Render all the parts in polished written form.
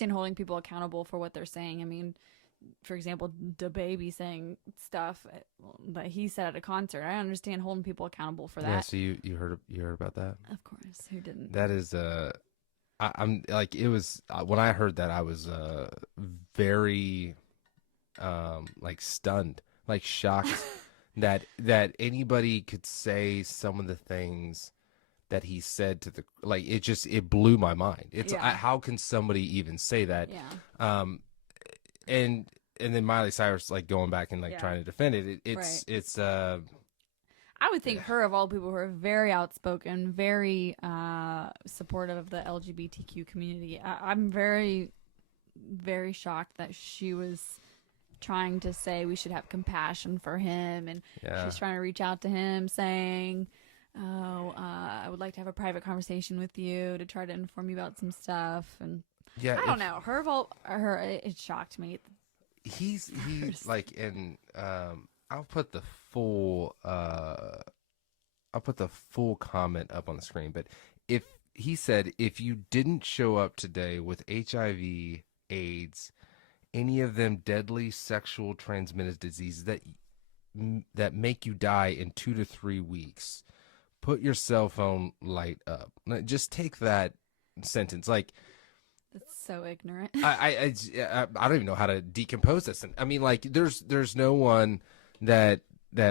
understand holding people accountable for what they're saying. I mean, for example, DaBaby saying stuff that he said at a concert. I understand holding people accountable for that. Yeah, so you heard about that? Of course, who didn't? That is I'm like it was when I heard that I was very like stunned, like shocked that anybody could say some of the things that he said to the like it blew my mind. It's how can somebody even say that? Yeah. And then Miley Cyrus like going back and like trying to defend it. It's I would think her of all people who are very outspoken, very supportive of the LGBTQ community. I'm very, very shocked that she was trying to say we should have compassion for him, and she's trying to reach out to him saying, "Oh, I would like to have a private conversation with you to try to inform you about some stuff." And I don't know. It shocked me. He's like, and I'll put the full comment up on the screen. But if he said if you didn't show up today with HIV, AIDS, any of them deadly sexual transmitted diseases that make you die in 2 to 3 weeks, put your cell phone light up. Just take that sentence. Like, that's so ignorant. I don't even know how to decompose this. I mean, like, there's no one that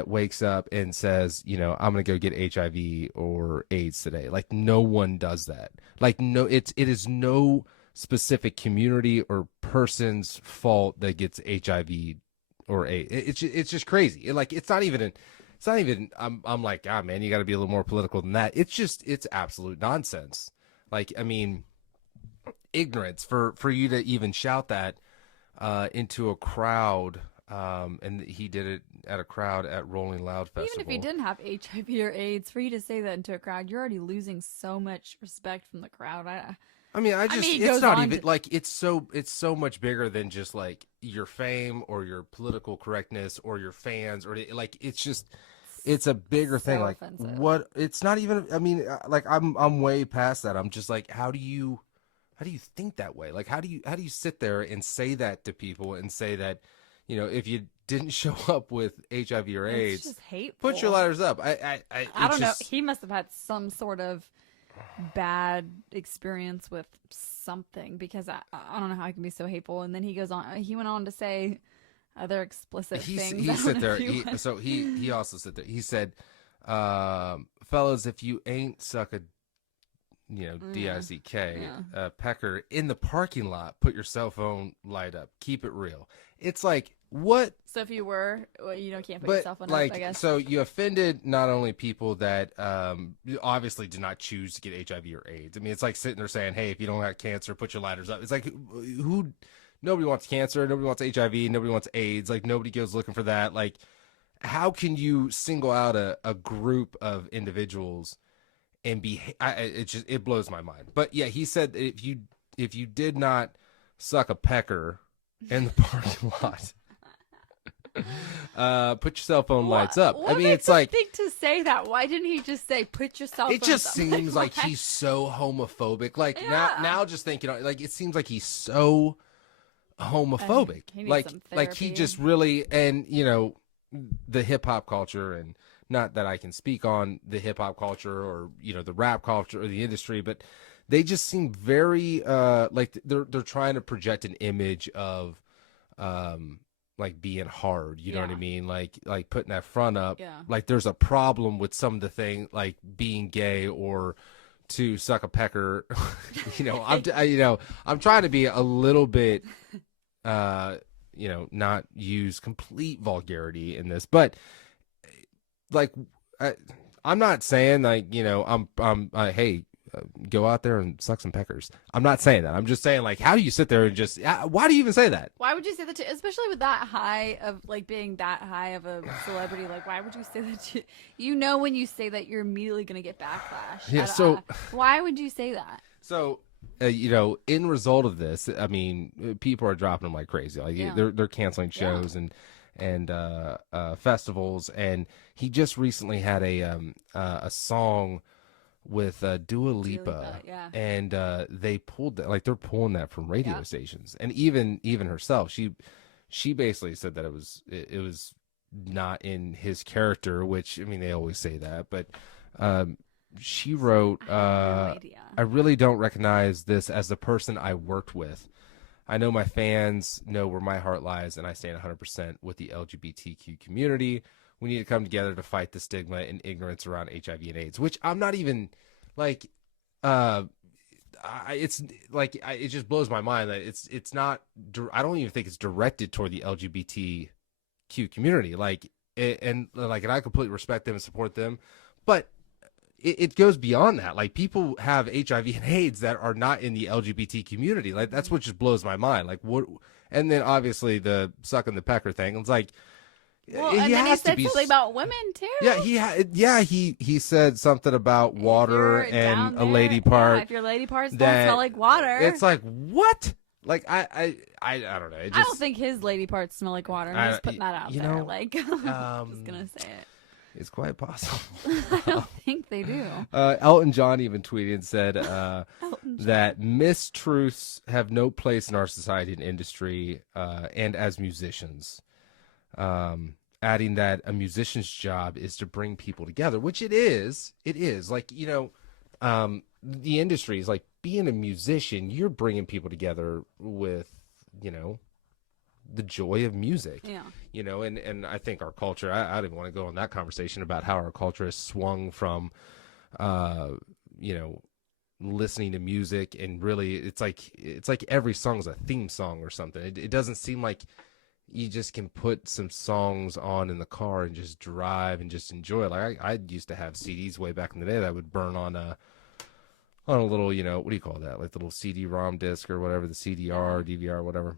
wakes up and says, you know, I'm gonna go get HIV or AIDS today. Like, no one does that. Like, no, it is no specific community or person's fault that gets HIV or AIDS. It's just crazy. It's not even. I'm like, God, man, you got to be a little more political than that. It's absolute nonsense. Like, I mean, ignorance for you to even shout that into a crowd. And he did it at a crowd at Rolling Loud Festival. Even if he didn't have HIV or AIDS, for you to say that into a crowd, you're already losing so much respect from the crowd. I mean, it's not even like it's so much bigger than just like your fame or your political correctness or your fans or like it's a bigger thing. Like offensive. What? It's not even. I mean, like I'm way past that. I'm just like, how do you think that way? Like, how do you sit there and say that to people and say that, you know, if you didn't show up with HIV or AIDS, it's just hateful. Put your lighters up. I don't know. He must have had some sort of bad experience with something, because I don't know how he can be so hateful. And then he went on to say other explicit things. He sit there. He also sit there. He said, fellas, if you ain't suck a, you know, D-I-C-K, pecker in the parking lot, put your cell phone light up. Keep it real. It's like, what? So if you were, well, you can't put yourself on like, up, I guess. So you offended not only people that obviously did not choose to get HIV or AIDS. I mean, it's like sitting there saying, hey, if you don't have cancer, put your lighters up. It's like, nobody wants cancer, nobody wants HIV, nobody wants AIDS. Like, nobody goes looking for that. Like, how can you single out a group of individuals and it blows my mind. But yeah, he said if you did not suck a pecker in the parking lot, put your cell phone lights up. What I mean, makes it's like, think to say that. Why didn't he just say put your cell phone? It just up? seems like he's so homophobic. Like now just thinking, like, it seems like he's so homophobic. He needs like some like he therapy. just really, and you know, the hip hop culture, and not that I can speak on the hip hop culture or, you know, the rap culture or the industry, but they just seem very like they're trying to project an image of like being hard, you know what I mean? Like putting that front up. Yeah. Like there's a problem with some of the thing, like being gay or to suck a pecker. You know, I'm trying to be a little bit you know, not use complete vulgarity in this, but like I'm not saying like, you know, I'm hey, go out there and suck some peckers. I'm not saying that. I'm just saying, like, how do you sit there and just, why do you even say that? Why would you say that especially with that high of, like, being that high of a celebrity? Like, why would you say that you know when you say that you're immediately going to get backlash? Yeah, so why would you say that? So, you know, in result of this, I mean, people are dropping them like crazy. Like they're canceling shows and festivals. And he just recently had a song with Dua Lipa, yeah. and they pulled that, like they're pulling that from radio Yep. stations, and even herself, she basically said that it was not in his character, which I mean they always say that, but um, she wrote, I have no idea. I really don't recognize this as the person I worked with. I know my fans know where my heart lies, and I stand 100% with the LGBTQ community. We need to come together to fight the stigma and ignorance around HIV and AIDS, which I'm not even like. Uh, it's like it just blows my mind that it's not. I don't even think it's directed toward the LGBTQ community. Like, and I completely respect them and support them, but it goes beyond that. Like, people have HIV and AIDS that are not in the LGBT community. Like, that's what just blows my mind. Like, what? And then obviously the sucking the pecker thing. It's like, Well, and then he said something about women too. Yeah, he said something about water If you're down and a there, lady part. Yeah, if your lady parts don't that- smell like water. It's like, what? Like, I don't know. It I just, don't think his lady parts smell like water. I'm just putting that out you there. know, Like, I'm just gonna say it. it's quite possible. I don't think they do. Elton John even tweeted and said Elton John. that mistruths have no place in our society and industry, and as musicians. Adding that a musician's job is to bring people together, which it is. It is. Like, the industry is like, being a musician, you're bringing people together with, the joy of music. Yeah. And I think our culture, I don't even want to go on that conversation about how our culture has swung from, listening to music, and really it's like every song is a theme song or something. It doesn't seem like you just can put some songs on in the car and just drive and just enjoy it. Like, I used to have CDs way back in the day that I would burn on a little, what do you call that? Like the little CD-ROM disc or whatever, the CDR, DVR, whatever.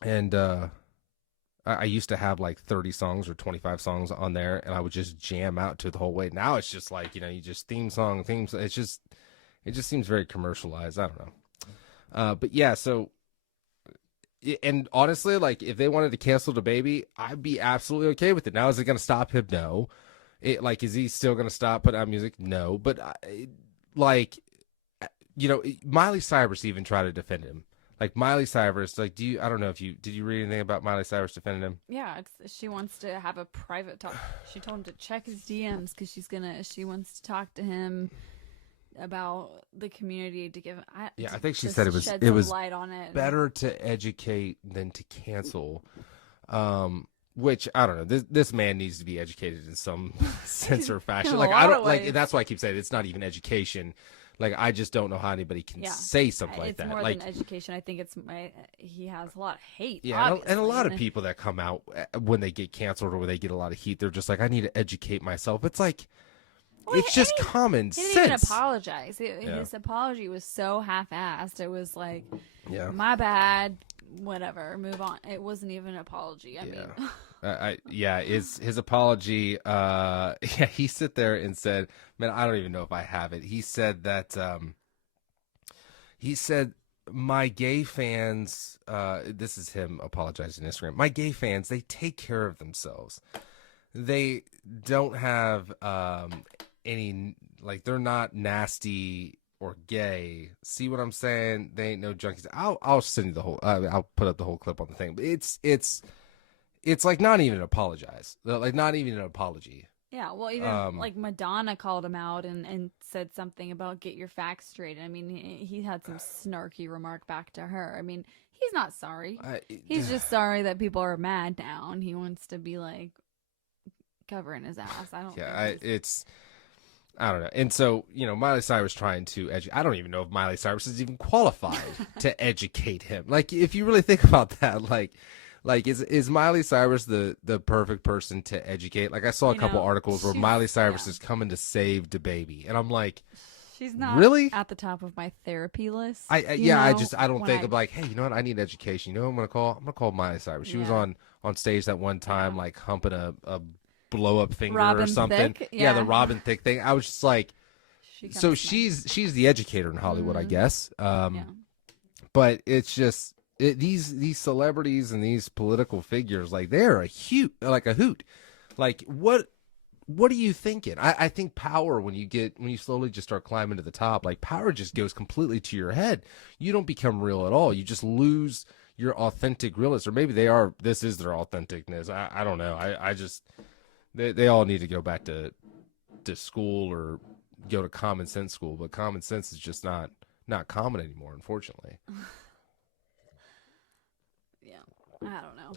And I used to have like 30 songs or 25 songs on there, and I would just jam out to it the whole way. Now it's just like, you just theme song, themes. It just seems very commercialized. I don't know. But yeah, so, and honestly, like, if they wanted to cancel the baby, I'd be absolutely okay with it. Now, is it going to stop him? No. Is he still going to stop putting out music? No. But Miley Cyrus even tried to defend him. Like, Miley Cyrus, like, I don't know if did you read anything about Miley Cyrus defending him? Yeah, she wants to have a private talk. She told him to check his DMs because she wants to talk to him about the community to give. I think she said it was light on it. Better to educate than to cancel. Which, I don't know. This man needs to be educated in some sense or fashion. In a Like, lot I of don't like. ways. That's why I keep saying it's not even education. Like, I just don't know how anybody can say something like it's that. more Like, than education. I think he has a lot of hate. yeah, and a lot of obviously. people that come out when they get canceled or when they get a lot of heat, they're just like, I need to educate myself. It's like, Well, it's just common He didn't sense. even apologize. Yeah. His apology was so half-assed. It was like, Yeah. my bad, whatever, move on. It wasn't even an apology. I mean, His apology. He sit there and said, "Man, I don't even know if I have it." He said that. He said, "My gay fans." This is him apologizing on Instagram. My gay fans, they take care of themselves. They don't have any, like, they're not nasty or gay. See what I'm saying? They ain't no junkies. I'll send you the whole. I'll put up the whole clip on the thing. But it's like not even an apologize. Like, not even an apology. yeah, well, even like Madonna called him out and said something about get your facts straight. I mean, he had some snarky remark back to her. I mean, he's not sorry. He's just sorry that people are mad now, and he wants to be like covering his ass. I don't. Yeah, I don't know. And so, Miley Cyrus trying to I don't even know if Miley Cyrus is even qualified to educate him. Like, if you really think about that, like is Miley Cyrus the perfect person to educate? Like, I saw a couple articles where Miley Cyrus is coming to save DaBaby, and I'm like, she's not really at the top of my therapy list. I don't think of like, hey, you know what? I need education. You know who I'm gonna call? I'm gonna call Miley Cyrus. She was on stage that one time, like humping a blow up finger Robin or something. Thicke? Yeah, the Yeah. Robin Thicke thing. I was just like, so she's the educator in Hollywood, I guess. But it's just these celebrities and these political figures, like, they're a hoot. Like, what what are you thinking? I think power, when you slowly just start climbing to the top, like power just goes completely to your head. You don't become real at all. You just lose your authentic realness, or maybe this is their authenticness. I don't know. I just, they all need to go back to school or go to common sense school, but common sense is just not common anymore, unfortunately. Yeah, I don't know.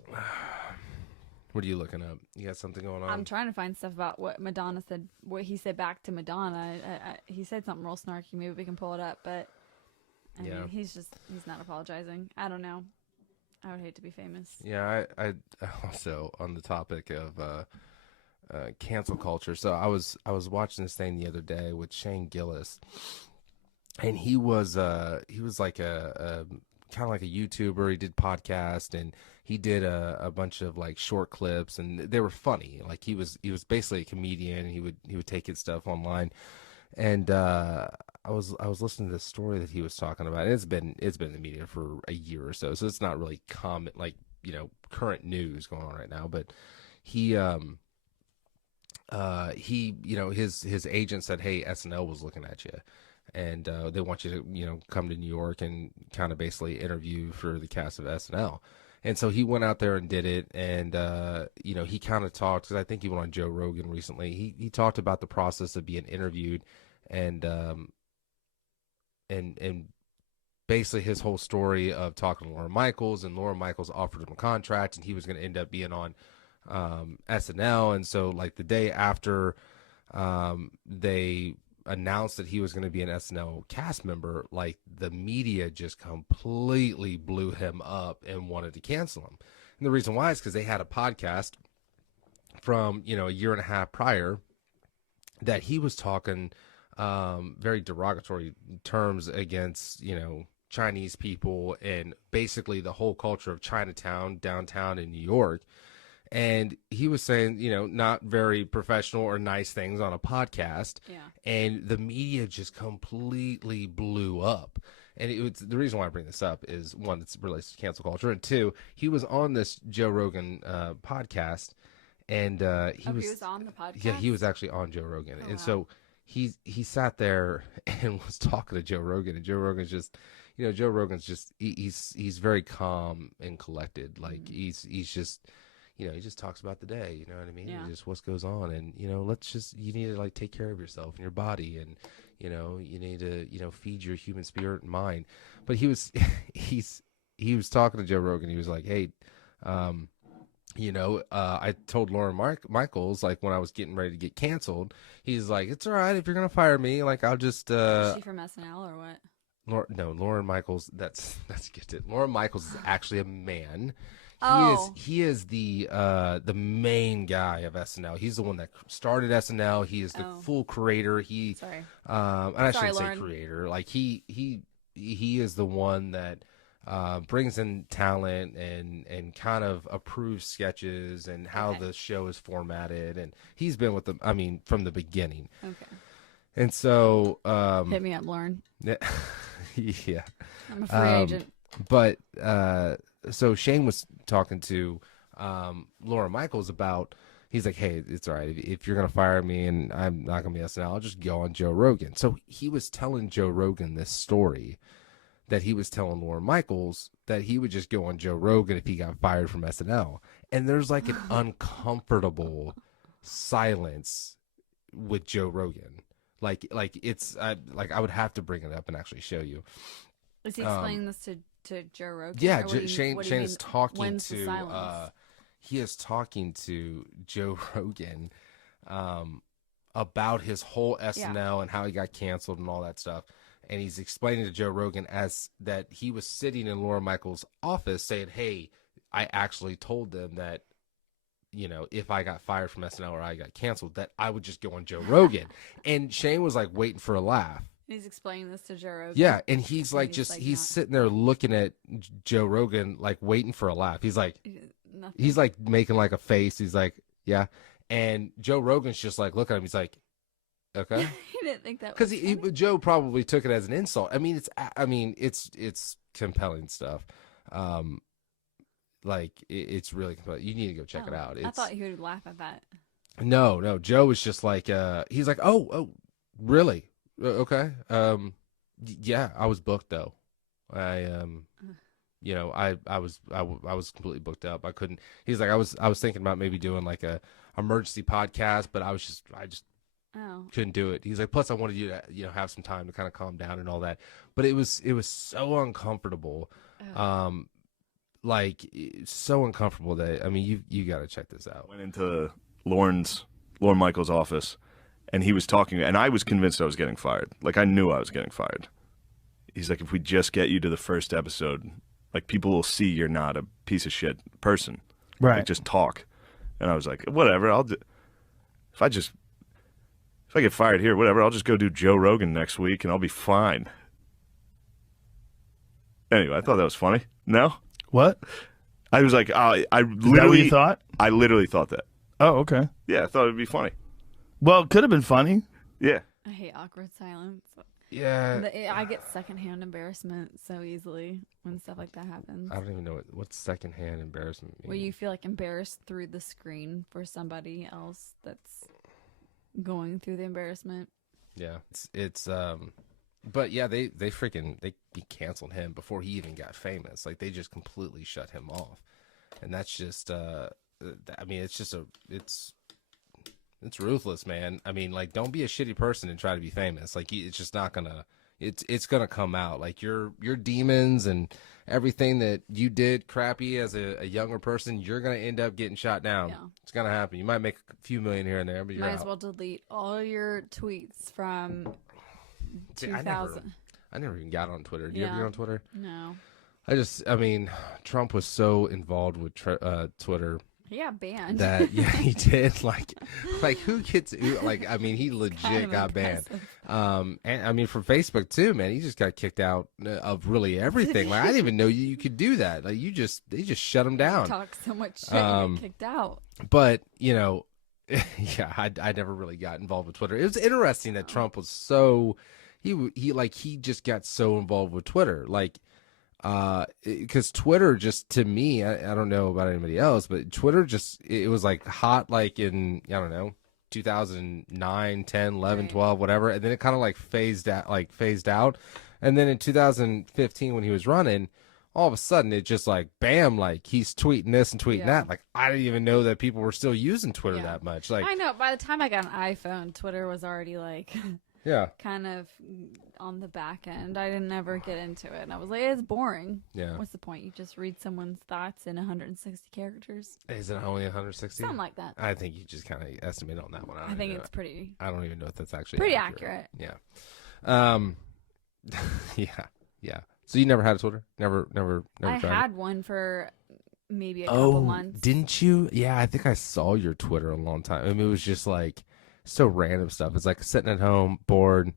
What are you looking up? You got something going on? I'm trying to find stuff about what Madonna said, what he said back to Madonna. He said something real snarky. Maybe we can pull it up, but I mean, he's not apologizing. I don't know. I would hate to be famous. Yeah, I also, on the topic of cancel culture. So I was watching this thing the other day with Shane Gillis, and he was like a kind of like a YouTuber. He did podcast, and he did a bunch of like short clips, and they were funny. Like he was basically a comedian. He would take his stuff online, and I was listening to this story that he was talking about. And it's been in the media for a year or so, so it's not really common, like, current news going on right now. But he his agent said, hey, SNL was looking at you, and they want you to come to New York and kind of basically interview for the cast of SNL. And so he went out there and did it, and he kind of talked, because I think he went on Joe Rogan recently. He talked about the process of being interviewed, and basically his whole story of talking to Lorne Michaels, and Lorne Michaels offered him a contract, and he was going to end up being on SNL. And so, like, the day after they announced that he was going to be an SNL cast member, like, the media just completely blew him up and wanted to cancel him. And the reason why is because they had a podcast from a year and a half prior that he was talking very derogatory terms against Chinese people, and basically the whole culture of Chinatown downtown in New York. And he was saying, not very professional or nice things on a podcast. Yeah. And the media just completely blew up. And it was, the reason why I bring this up is, one, it's related to cancel culture, and two, he was on this Joe Rogan podcast, and he was on the podcast. Yeah, he was actually on Joe Rogan, Oh, and wow. so he sat there and was talking to Joe Rogan, and Joe Rogan's just, Joe Rogan's just he's very calm and collected. Like, he's just, he just talks about the day, you know what I mean? Yeah. Just what goes on, and you need to, like, take care of yourself and your body, and you need to feed your human spirit and mind. But he was he was talking to Joe Rogan. He was like, hey, I told Lorne Michaels, like, when I was getting ready to get canceled, he's like, it's all right if you're gonna fire me, like, I'll just Is she from SNL or what? No, Lorne Michaels, that's gifted. Lorne Michaels is actually a man. Oh. He is the main guy of SNL. He's the one that started SNL. He is the full creator. Sorry. And I Sorry, shouldn't say Lauren. creator. Like, he is the one that brings in talent and kind of approves sketches and how the show is formatted. And he's been with them, I mean, from the beginning. Okay. And so Hit me up, Lauren. yeah. I'm a free agent. But so Shane was talking to Lorne Michaels about, he's like, hey, it's all right. If you're going to fire me and I'm not going to be SNL, I'll just go on Joe Rogan. So he was telling Joe Rogan this story that he was telling Lorne Michaels, that he would just go on Joe Rogan if he got fired from SNL. And there's like an uncomfortable silence with Joe Rogan. Like it's like, I would have to bring it up and actually show you. Is he explaining this to Joe Rogan? Yeah, Or Shane is talking when's the to silence? he is talking to Joe Rogan about his whole SNL and how he got canceled and all that stuff. And he's explaining to Joe Rogan as that he was sitting in Lorne Michaels' office saying, hey, I actually told them that, if I got fired from SNL or I got canceled, that I would just go on Joe Rogan. And Shane was like waiting for a laugh. He's explaining this to Joe Rogan. Yeah, and he's like, he's not... sitting there looking at Joe Rogan, like, waiting for a laugh. He's like, Nothing. he's like making like a face. He's like, yeah. And Joe Rogan's just like looking at him. He's like, okay. He didn't think that Because was Joe probably took it as an insult. I mean, it's compelling stuff. Like, it's really compelling. You need to go check it out. I thought he would laugh at that. No. Joe was just like, he's like, oh, really? Okay. Yeah, I was booked though. I I was completely booked up. I couldn't. He's like, I was thinking about maybe doing like a emergency podcast, but I just Oh. couldn't do it. He's like, plus I wanted you to have some time to kind of calm down and all that. But it was so uncomfortable. Oh. Like so uncomfortable that I mean you got to check this out. Went into Lorne Michaels' office, and he was talking, and I was convinced I was getting fired. Like, I knew I was getting fired. He's like, if we just get you to the first episode, like, people will see you're not a piece of shit person. Right. Like, just talk. And I was like, whatever. If I get fired here, whatever. I'll just go do Joe Rogan next week, and I'll be fine. Anyway, I thought that was funny. No. What? I was like, I Is that what literally you thought? I literally thought that. Oh, okay. Yeah, I thought it'd be funny. Well, it could have been funny. Yeah. I hate awkward silence. Yeah. I get secondhand embarrassment so easily when stuff like that happens. I don't even know what's secondhand embarrassment mean. Where you feel like embarrassed through the screen for somebody else that's going through the embarrassment. Yeah, it's but yeah, they canceled him before he even got famous. Like they just completely shut him off, and that's just I mean, it's ruthless, man. I mean, like, don't be a shitty person and try to be famous. Like, it's just not gonna. It's gonna come out. Like your demons and everything that you did crappy as a younger person, you're gonna end up getting shot down. Yeah. It's gonna happen. You might make a few million here and there, but you're Might out. as well delete all your tweets from See, 2000. I never even got on Twitter. Do you ever Yeah. get on Twitter? No. I mean, Trump was so involved with Twitter He got banned. that yeah, he did. Like who gets like? I mean, he legit Kind of got banned. impressive. And I mean from Facebook too, man. He just got kicked out of really everything. Like I didn't even know you could do that. Like they just shut him down. Talk so much shit and get kicked out. But you know, yeah, I never really got involved with Twitter. It was interesting that Trump was so he just got so involved with Twitter, like. Because Twitter just to me, I don't know about anybody else, but Twitter just it was like hot like in I don't know 2009, 10, 11, Right. 12, whatever, and then it kind of like phased out, and then in 2015 when he was running, all of a sudden it just like bam, like he's tweeting this and tweeting Yeah. that. Like I didn't even know that people were still using Twitter Yeah. that much. Like I know. By the time I got an iPhone, Twitter was already like yeah, kind of on the back end. I didn't ever get into it. And I was like, it's boring. yeah. What's the point? You just read someone's thoughts in 160 characters. Is it only 160? Something like that. I think you just kind of estimate on that one. I think know. it's pretty. I don't even know if that's actually Pretty accurate. Yeah. Yeah. So you never had a Twitter? Never I tried it? had one for maybe a couple months. Didn't you? Yeah, I think I saw your Twitter a long time. I mean, it was just like so random stuff. It's like sitting at home, bored.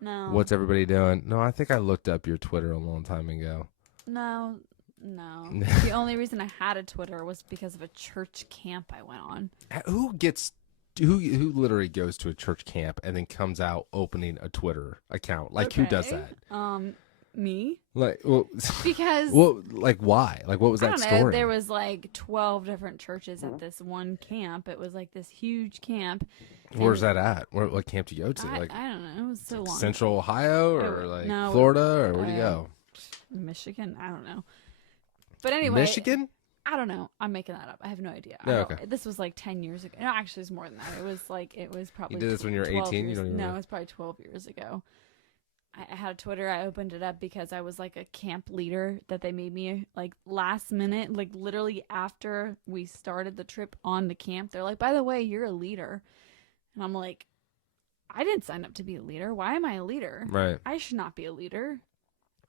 No. What's everybody doing? No, I think I looked up your Twitter a long time ago. No. The only reason I had a Twitter was because of a church camp I went on. Who literally goes to a church camp and then comes out opening a Twitter account? Like who does Okay. that? Me. Like, well, Because well, like why? Like, what was I that don't know. story? There was like 12 different churches at this one camp. It was like this huge camp. Where's that at? What camp do you go to? I Like don't know. It was so long. Central Ohio or Oh, like no, Florida or where do you uh, go? Michigan. I don't know. But anyway, Michigan? I don't know. I'm making that up. I have no idea. Yeah, I don't- okay. This was like 10 years ago. No, actually, it's more than that. It was probably. You did this when you were 12 18? You years- don't even No, know. it was probably 12 years ago. I had a Twitter. I opened it up because I was like a camp leader that they made me like last minute, like literally after we started the trip on the camp. They're like, by the way, you're a leader. And I'm like, I didn't sign up to be a leader. Why am I a leader? Right. I should not be a leader.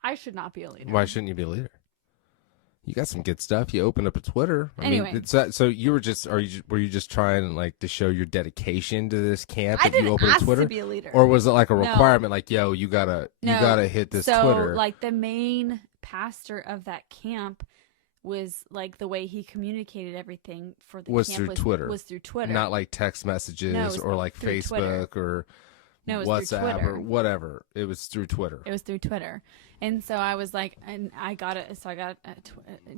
I should not be a leader. Why shouldn't you be a leader? You got some good stuff. You opened up a Twitter. I Anyway. mean, so you were just were you just trying like to show your dedication to this camp I that you didn't opened a ask Twitter? to be a leader. Or was it like a No. requirement like, yo, you gotta hit this so, Twitter? like the main pastor of that camp was like the way he communicated everything for the Was camp through Twitter. Was through Twitter. Not like text messages No, it was or like through Twitter. Facebook or No, it was through WhatsApp Twitter. or whatever. It was through Twitter. It was through Twitter. And so I was like, and I got it. So I got,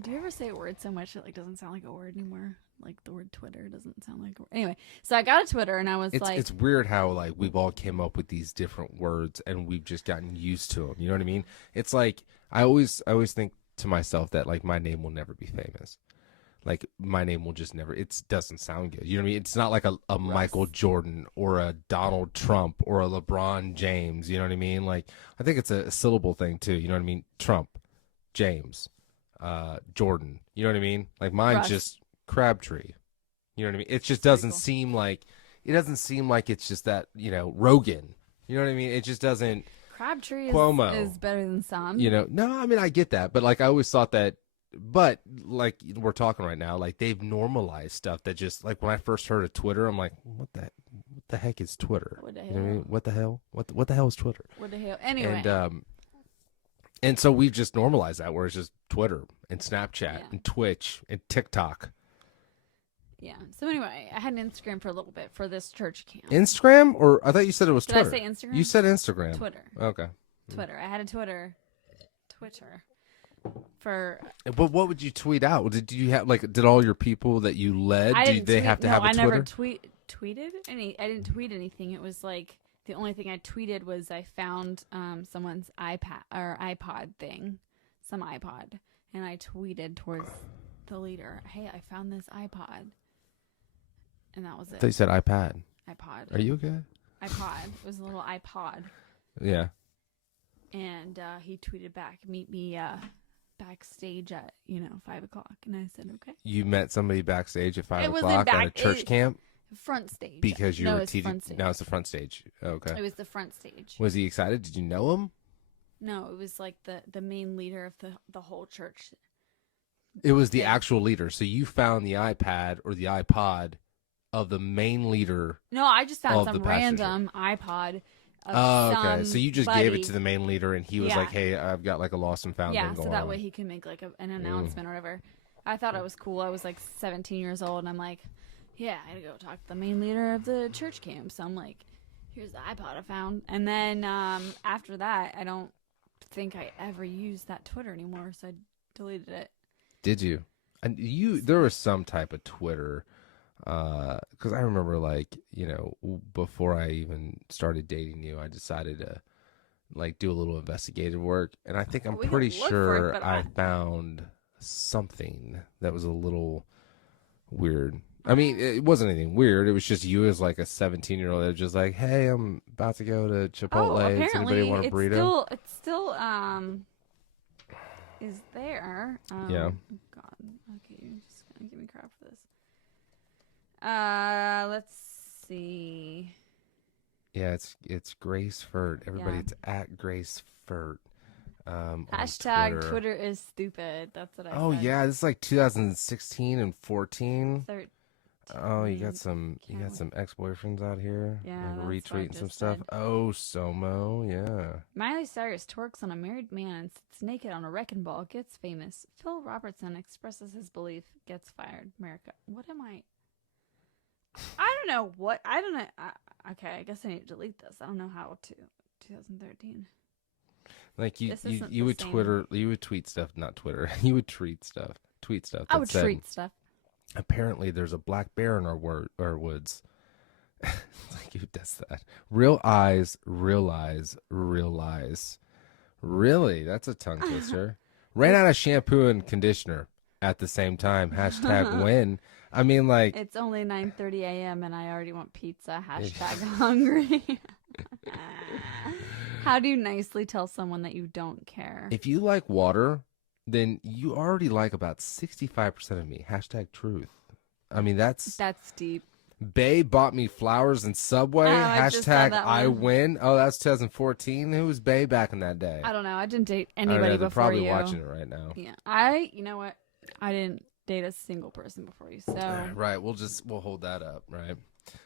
do you ever say a word so much it like doesn't sound like a word anymore? like the word Twitter doesn't sound like a word. Anyway, so I got a Twitter and I was It's like, it's weird how like we've all came up with these different words and we've just gotten used to them. You know what I mean? It's like I always think to myself that like my name will never be famous. Like my name will just never. It doesn't sound good. You know what I mean? It's not like a Michael Jordan or a Donald Trump or a LeBron James. You know what I mean? Like I think it's a syllable thing too. You know what I mean? Trump, James, Jordan. You know what I mean? Like mine's Russ. just Crabtree. You know what I mean? It just Pretty doesn't cool. seem like it's just that, Rogan. You know what I mean? It just doesn't, Crabtree Cuomo. is better than some. no, I mean, I get that, but like I always thought that, but like we're talking right now, like they've normalized stuff that just like when I first heard of Twitter, I'm like, what the heck is Twitter? What the You know what I mean? hell? What the hell? What the hell is Twitter? What the hell? Anyway, And so we've just normalized that where it's just Twitter and Snapchat Yeah. and Twitch and TikTok. yeah. So anyway, I had an Instagram for a little bit for this church camp. Instagram, or I thought you said it was Did I Twitter. say Instagram? You said Instagram. Twitter. Okay. Twitter. I had a Twitter for. But what would you tweet out? Did you have did all your people that you led? I Do didn't they tweet, have to no, have a I Twitter? never tweeted any. I didn't tweet anything. It was like the only thing I tweeted was I found someone's iPad or iPod thing, some iPod, and I tweeted towards the leader, "Hey, I found this iPod," and that was I thought you it. said iPad. iPod. Are you okay? iPod. It was a little iPod, Yeah. and he tweeted back, "Meet me backstage at 5:00," and I said, "Okay." You met somebody backstage at 5 It wasn't o'clock at a back- church it- camp Front stage. because you no, were it's teaching. front stage. Now it's the front stage. Okay. It was the front stage. Was he excited? Did you know him? No, it was like the main leader of the whole church. It was the Yeah. actual leader. So you found the iPad or the iPod of the main leader. No, I just found Of the some passenger. random iPod. Of Oh, okay. some So you just gave it buddy. to the main leader, and he was Yeah. like, "Hey, I've got like a lost and found Yeah, thing so going that on." way he can make like an announcement or whatever. I thought it was cool. I was like 17 years old, and I'm like, yeah, I gotta go talk to the main leader of the church camp. So I'm like, here's the iPod I found. And then after that, I don't think I ever used that Twitter anymore, so I deleted it. Did you? And there was some type of Twitter, because I remember before I even started dating you, I decided to like do a little investigative work, and I think I'm We can pretty look for sure it, but I found something that was a little weird. I mean, it wasn't anything weird. It was just you as like a 17-year-old that was just like, "Hey, I'm about to go to Chipotle. Does anybody apparently want a burrito?" it still is there. Yeah. God. Okay, you're just gonna give me crap for this. Let's see. Yeah, it's Grace Furt. Everybody, Yeah. it's at Grace Furt. On Hashtag Twitter is stupid. That's what I Oh said. yeah, this is like 2016 and 14. 13. Oh, you got some ex-boyfriends out here. Yeah, like, that's what I retweeting some just stuff. said. Oh, Somo, yeah. Miley Cyrus twerks on a married man and sits naked on a wrecking ball, gets famous. Phil Robertson expresses his belief, gets fired. America. What am I? I don't know what. I don't know. Okay, I guess I need to delete this. I don't know how to. 2013. Like you This isn't you the would same. you would tweet stuff, not Twitter. You would tweet stuff. I that would said, treat stuff. apparently there's a black bear in our woods. Like who does that? Real eyes, real eyes, real eyes. Really? That's a tongue twister. Ran out of shampoo and conditioner at the same time. Hashtag win. I mean, like, It's only 9:30 a.m. and I already want pizza. Hashtag hungry. How do you nicely tell someone that you don't care? if you like water, then you already like about 65% of me. Hashtag truth. I mean, that's That's deep. Bay bought me flowers in Subway. Oh, I just saw Hashtag that I one. win. Oh, that's 2014. Who was Bay back in that day? I don't know. I didn't date I don't know, anybody they're before probably you. watching it right now. Yeah, you know what? I didn't date a single person before you, so Right. We'll hold that up, right?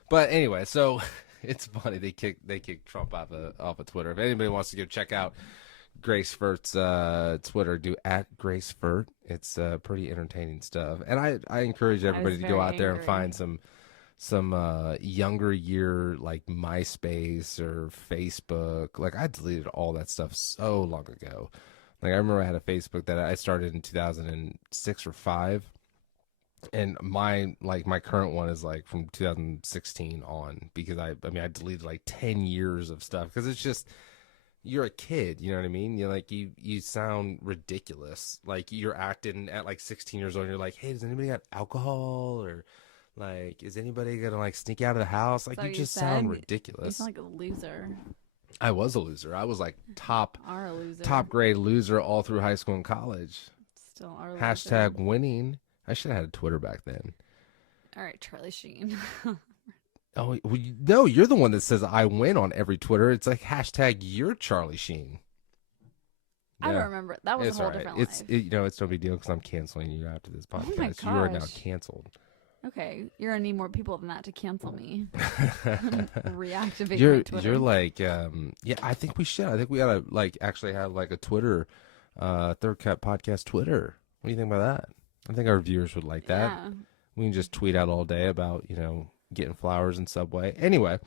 But anyway, so it's funny they kicked Trump off of Twitter. If anybody wants to go check out Grace Furt's Twitter, do at Grace Furt. It's pretty entertaining stuff, and I encourage everybody to go very out there and angry. find some younger year like MySpace or Facebook. Like I deleted all that stuff so long ago. Like I remember I had a Facebook that I started in 2006 or 5. And my current one is like from 2016 on, because I mean I deleted like 10 years of stuff because it's just, you're a kid, you know what I mean? You're like, you sound ridiculous. Like you're acting at like 16 years old and you're like, hey, does anybody got alcohol, or like is anybody gonna like sneak out of the house? Like So you you just said sound You ridiculous. sound like a loser. I was a loser. I was like top Are a loser. grade loser all through high school and college. Still are a Hashtag loser. winning. I should have had a Twitter back then. All right, Charlie Sheen. Oh, well, no, you're the one that says I win on every Twitter. It's like hashtag you're Charlie Sheen. I Yeah. don't remember. That was It's a whole all right. different It's life. it's no big deal because I'm canceling you after this Oh podcast. my You are now gosh. canceled. Okay, you're gonna need more people than that to cancel me. Reactivate you're my Twitter. you're like yeah. I think we should. I think we gotta like actually have like a Twitter, Third Cut Podcast Twitter. What do you think about that? I think our viewers would like that. Yeah. We can just tweet out all day about getting flowers in Subway. Anyway.